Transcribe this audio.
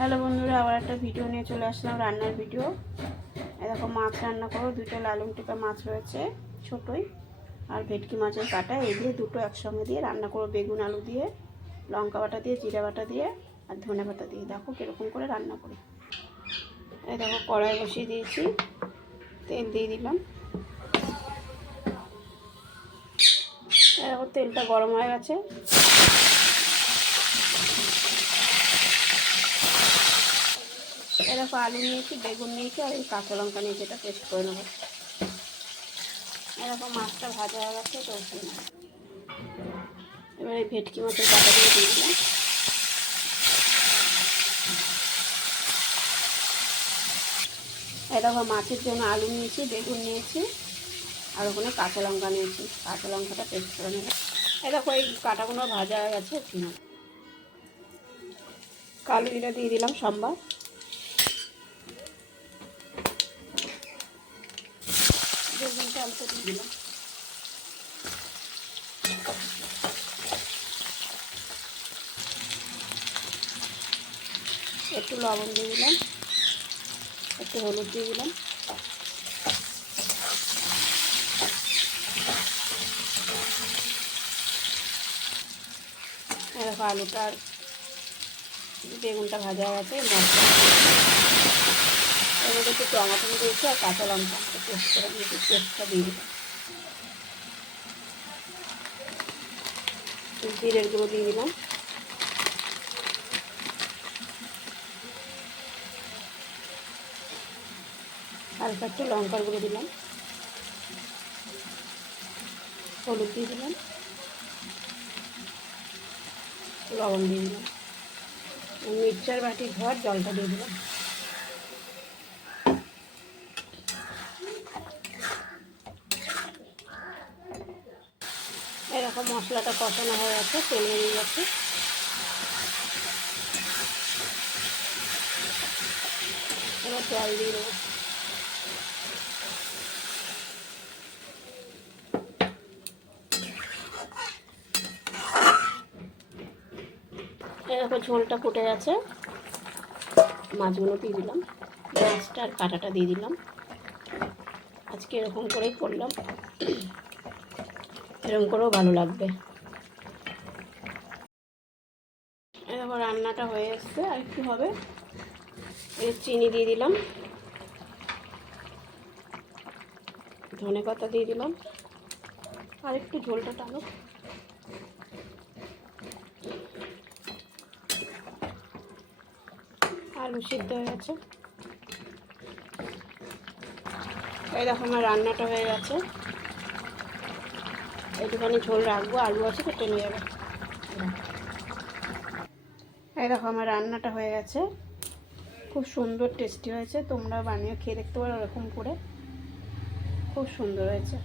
Hello বন্ধুরা, আবার একটা ভিডিও নিয়ে চলে আসলাম, রান্নার ভিডিও। দেখো মাছ রান্না করো। দুটো লালুং টিকা মাছ রয়েছে ছোটোই, আর ভেটকি মাছের কাটা, এই দিয়ে দুটো একসঙ্গে দিয়ে রান্না করো। বেগুন আলু দিয়ে, লঙ্কা বাটা দিয়ে, জিরা বাটা দিয়ে, আর ধনে বাটা দিয়ে। দেখো কীরকম করে রান্না করি। এই দেখো কড়াই বসিয়ে দিয়েছি, তেল দিয়ে দিলাম। দেখো তেলটা গরম হয়ে গেছে। এরকম আলু নিয়েছি, বেগুন নিয়েছি, আর এই কাঁচা লঙ্কা নিয়েছি, এটা পেস্ট করে নেবো। এরকম মাছটা ভাজা হয়ে গেছে, তো এবার এই ভেটকি মাছের কাটা দিয়ে দিয়ে দিলাম। এরকম মাছের জন্য আলু নিয়েছি, বেগুন নিয়েছি, আর ওখানে কাঁচা লঙ্কা নিয়েছি। কাঁচা লঙ্কাটা পেস্ট করে নেবো। এরকম এই কাটাগুলো ভাজা হয়ে গেছে, কিনা কালো জিরা দিয়ে দিলাম সম্বার। বেগুনটা অল্প দিয়ে দিলাম। একটু লবণ দিয়ে দিলাম, একটু হলুদ দিয়ে দিলাম। এরকম আলুটা আর বেগুনটা ভাজা গেছে, মশলা এর মধ্যে একটু টমেটো দিয়েছি, আর কাঁচা লঙ্কা পেস্ট করে দিয়েছি, পেস্টটা দিয়ে দিলাম। জিরের গুঁড়ো দিয়ে দিলাম, হালকা একটু লঙ্কার গুঁড়ো দিলাম, হলুদ দিয়ে দিলাম, লবণ দিয়ে দিলাম, মিক্সচার বাটি ধোয়ার জলটা দিয়ে দিলাম। এরকম মশলাটা কষানো হয়ে গেছে, তেল বেরিয়ে গেছে। এবার জল দিয়ে দেবো। এরকম ঝোলটা ফুটে গেছে, মাছগুলো দিয়ে দিলাম, মাছটা আর কাঁটাটা দিয়ে দিলাম। আজকে এরকম করেই করলাম, এরকম করেও ভালো লাগবে। এরকম রান্নাটা হয়ে এসছে, আর একটু হবে। এর চিনি দিয়ে দিলাম, ধনে পাতা দিয়ে দিলাম, আর একটু ঝোলটা টানো। আলু সিদ্ধ হয়ে গেছে। এই দেখো আমার রান্নাটা হয়ে গেছে। একটুখানি ঝোল রাখবো, আলু আছে তো টেনে যাবে। এই দেখো আমার রান্নাটা হয়ে গেছে, খুব সুন্দর টেস্টি হয়েছে। তোমরা বানিয়ে খেয়ে দেখতে পারো এরকম করে, খুব সুন্দর হয়েছে।